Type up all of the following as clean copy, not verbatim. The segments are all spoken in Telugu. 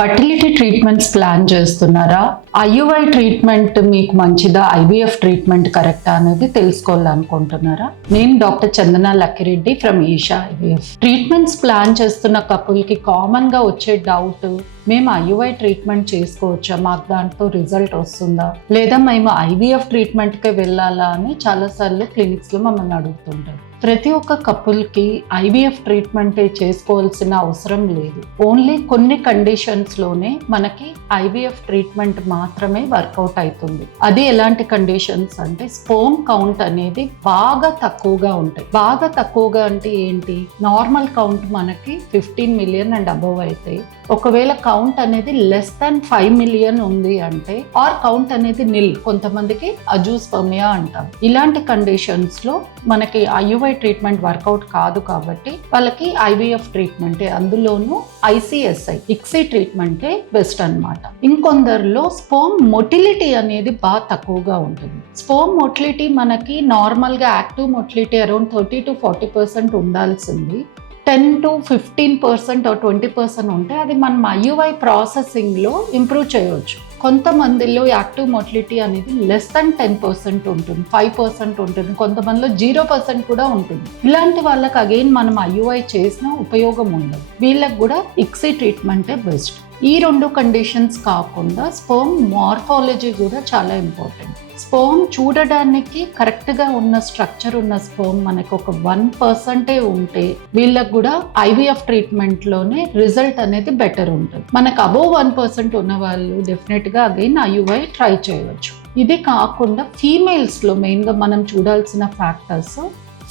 ఫర్టిలిటీ ట్రీట్మెంట్స్ ప్లాన్ చేస్తున్నారా? ఐయుఐ ట్రీట్మెంట్ మీకు మంచిదా, ఐవీఎఫ్ ట్రీట్మెంట్ కరెక్టా అనేది తెలుసుకోవాలనుకుంటున్నారా? నేను doctor Chandana Lakkireddy from Eesha IVF. Treatments plan చేస్తున్న కపుల్కి కామన్గా వచ్చే డౌట్, మేము ఐయుఐ ట్రీట్మెంట్ చేసుకోవచ్చా, మాకు దాంట్లో రిజల్ట్ వస్తుందా, లేదా మేము ఐవీఎఫ్ ట్రీట్మెంట్కే వెళ్ళాలా అని చాలాసార్లు క్లినిక్స్లో మమ్మల్ని అడుగుతుంటారు. ప్రతి ఒక్క కపుల్కి ఐవీఎఫ్ ట్రీట్మెంటే చేసుకోవాల్సిన అవసరం లేదు. ఓన్లీ కొన్ని కండిషన్స్లోనే మనకి ఐవీఎఫ్ ట్రీట్మెంట్ మాత్రమే వర్కౌట్ అవుతుంది. అది ఎలాంటి కండిషన్స్ అంటే, స్పోమ్ కౌంట్ అనేది బాగా తక్కువగా ఉంటాయి. బాగా తక్కువగా అంటే ఏంటి? నార్మల్ కౌంట్ మనకి 15 మిలియన్ అండ్ అబవ్ అయితే, ఒకవేళ కౌంట్ అనేది లెస్ దాన్ 5 మిలియన్ ఉంది అంటే, ఆర్ కౌంట్ అనేది నిల్, కొంతమందికి అజూస్పర్మియా అంటాం. ఇలాంటి కండిషన్స్లో మనకి ఐయుఐ ట్రీట్మెంట్ వర్కౌట్ కాదు కాబట్టి వాళ్ళకి ఐవీఎఫ్ ట్రీట్మెంటే, అందులోనూ ఐసిఎస్ఐ ఇక్సీ ట్రీట్మెంటే బెస్ట్ అన్నమాట. ఇంకొందరిలో స్పోమ్ మొటిలిటీ అనేది బాగా తక్కువగా ఉంటుంది. స్పోమ్ మొటిలిటీ మనకి నార్మల్గా యాక్టివ్ మొటిలిటీ అరౌండ్ 30 to 40% ఉండాల్సింది 10 to 15% or 20% ఉంటే అది మనం ఐయుఐ ప్రాసెసింగ్లో ఇంప్రూవ్ చేయవచ్చు. కొంతమందిలో యాక్టివ్ మొటిలిటీ అనేది లెస్ దాన్ 10% ఉంటుంది, 5% ఉంటుంది, కొంతమందిలో 0% కూడా ఉంటుంది. ఇలాంటి వాళ్ళకి అగైన్ మనం ఐయుఐ చేసినా ఉపయోగం ఉండదు. వీళ్ళకి కూడా ఇక్సీ ట్రీట్మెంటే బెస్ట్. ఈ రెండు కండిషన్స్ కాకుండా స్పోమ్ మార్ఫాలజీ కూడా చాలా ఇంపార్టెంట్. స్పోమ్ చూడడానికి కరెక్ట్గా ఉన్న స్ట్రక్చర్ ఉన్న స్పోమ్ మనకు ఒక 1% ఉంటే వీళ్ళకి కూడా ఐవీఎఫ్ ట్రీట్మెంట్లోనే రిజల్ట్ అనేది బెటర్ ఉంటుంది. మనకు అబోవ్ 1% ఉన్న వాళ్ళు డెఫినెట్గా అగైన్ ఐయుఐ ట్రై చేయవచ్చు. ఇది కాకుండా ఫీమేల్స్లో మెయిన్గా మనం చూడాల్సిన factors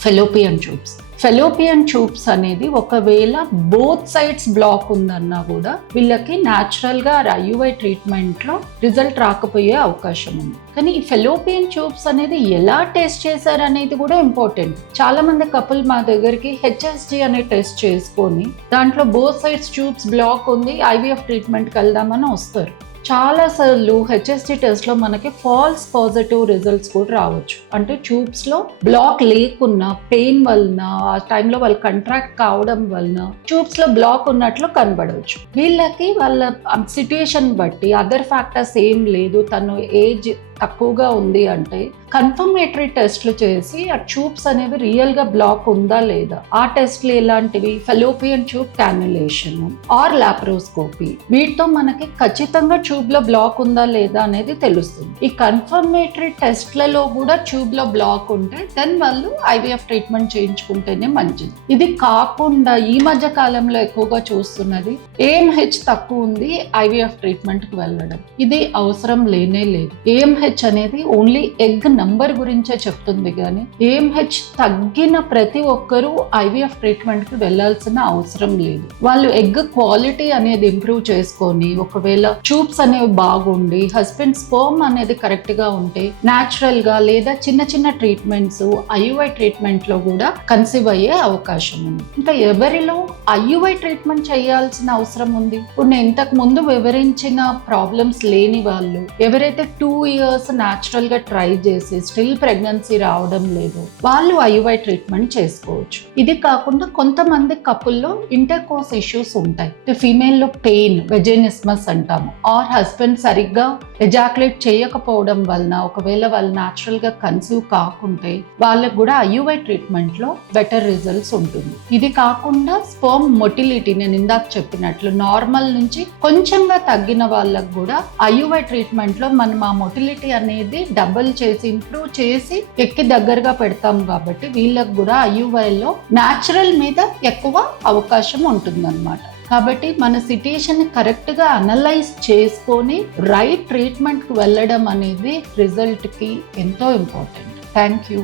fallopian tubes. Fallopian tubes అనేది ఒకవేళ బోత్ సైడ్స్ బ్లాక్ ఉందన్నా కూడా వీళ్ళకి న్యాచురల్గా ఐయుఐ ట్రీట్మెంట్లో రిజల్ట్ రాకపోయే అవకాశం ఉంది. కానీ ఈ ఫెలోపియన్ ట్యూబ్స్ అనేది ఎలా టెస్ట్ చేశారు అనేది కూడా ఇంపార్టెంట్. చాలా మంది కపుల్ మా దగ్గరికి హెచ్ఎస్జి అనే టెస్ట్ చేసుకొని దాంట్లో బోత్ సైడ్స్ ట్యూబ్స్ బ్లాక్ ఉంది, ఐవీఎఫ్ ట్రీట్మెంట్కి వెళ్దామని వస్తారు. చాలాసార్లు హెచ్ఎస్జి టెస్ట్లో మనకి ఫాల్స్ పాజిటివ్ రిజల్ట్స్ కూడా రావచ్చు. అంటే ట్యూబ్స్లో బ్లాక్ లేకున్నా పెయిన్ వలన, ఆ టైంలో వాళ్ళు కంట్రాక్ట్ కావడం వలన ట్యూబ్స్లో బ్లాక్ ఉన్నట్లు కనబడవచ్చు. వీళ్ళకి వాళ్ళ సిట్యుయేషన్ బట్టి అదర్ ఫ్యాక్టర్స్ ఏం లేదు, తను ఏజ్ తక్కువగా ఉంది అంటే కన్ఫర్మేటరీ టెస్ట్లు చేసి ఆ ట్యూబ్స్ అనేవి రియల్గా బ్లాక్ ఉందా లేదా, ఆ టెస్ట్లు ఎలాంటివి, fallopian tube cannulation or laparoscopy, వీటితో మనకి ఖచ్చితంగా ట్యూబ్లో బ్లాక్ ఉందా లేదా అనేది తెలుస్తుంది. ఈ కన్ఫర్మేటరీ టెస్ట్లలో కూడా ట్యూబ్లో బ్లాక్ ఉంటే దెన్ వాళ్ళు ఐవీఎఫ్ ట్రీట్మెంట్ చేయించుకుంటేనే మంచిది. ఇది కాకుండా ఈ మధ్య కాలంలో ఎక్కువగా చూస్తున్నది ఏఎంహెచ్ తక్కువ ఉంది ఐవీఎఫ్ ట్రీట్మెంట్కి వెళ్ళడం. ఇది అవసరం లేనే లేదు. ఏఎంహెచ్ అనేది ఓన్లీ ఎగ్ నంబర్ గురించే చెప్తుంది, కానీ ఏఎంహెచ్ తగ్గిన ప్రతి ఒక్కరూ ఐవీఎఫ్ ట్రీట్మెంట్కి వెళ్ళాల్సిన అవసరం లేదు. వాళ్ళు ఎగ్ క్వాలిటీ అనేది ఇంప్రూవ్ చేసుకొని, ఒకవేళ ట్యూబ్స్ అనేవి బాగుండి హస్బెండ్ స్పర్మ్ అనేది కరెక్ట్గా ఉంటే న్యాచురల్గా లేదా చిన్న చిన్న ట్రీట్మెంట్స్ ఐయుఐ ట్రీట్మెంట్లో కూడా కన్సీవ్ అయ్యే అవకాశం ఉంది. ఇంకా ఎవరిలో ఐయుఐ ట్రీట్మెంట్ చేయాల్సిన అవసరం ఉంది? ఇప్పుడు నేను ఇంతకు ముందు వివరించిన ప్రాబ్లమ్స్ లేని వాళ్ళు, ఎవరైతే 2 years న్యాచురల్గా ట్రై చేసి స్టిల్ ప్రెగ్నెన్సీ రావడం లేదు, వాళ్ళు ఐయుఐ ట్రీట్మెంట్ చేసుకోవచ్చు. ఇది కాకుండా కొంతమంది కపుల్లో ఇంటర్కోర్స్ ఇష్యూస్ ఉంటాయి. ఫీమేల్లో పెయిన్, వెజైనిస్మస్ అంటాము, ఆర్ హస్బెండ్ సరిగ్గా ఎజాక్యులేట్ చేయకపోవడం వలన ఒకవేళ వాళ్ళు న్యాచురల్గా కన్సీవ్ కాకుంటే వాళ్ళకు కూడా ఐయుఐ ట్రీట్మెంట్లో బెటర్ రిజల్ట్స్ ఉంటుంది. ఇది కాకుండా స్పర్మ్ మొటిలిటీ, నేను ఇందాక చెప్పినట్లు నార్మల్ నుంచి కొంచెంగా తగ్గిన వాళ్ళకు కూడా ఐయుఐ ట్రీట్మెంట్లో మనం ఆ మొటిలిటీ అనేది డబుల్ చేసి ఇంప్రూవ్ చేసి ఎక్కి దగ్గరగా పెడతాం కాబట్టి వీళ్ళకు కూడా ఐయుఐలో న్యాచురల్ మీద ఎక్కువ అవకాశం ఉంటుందన్నమాట. కాబట్టి మన సిట్యుయేషన్ కరెక్ట్గా అనలైజ్ చేసుకొని రైట్ ట్రీట్మెంట్కి వెళ్ళడం అనేది రిజల్ట్కి ఎంతో ఇంపార్టెంట్. Thank you.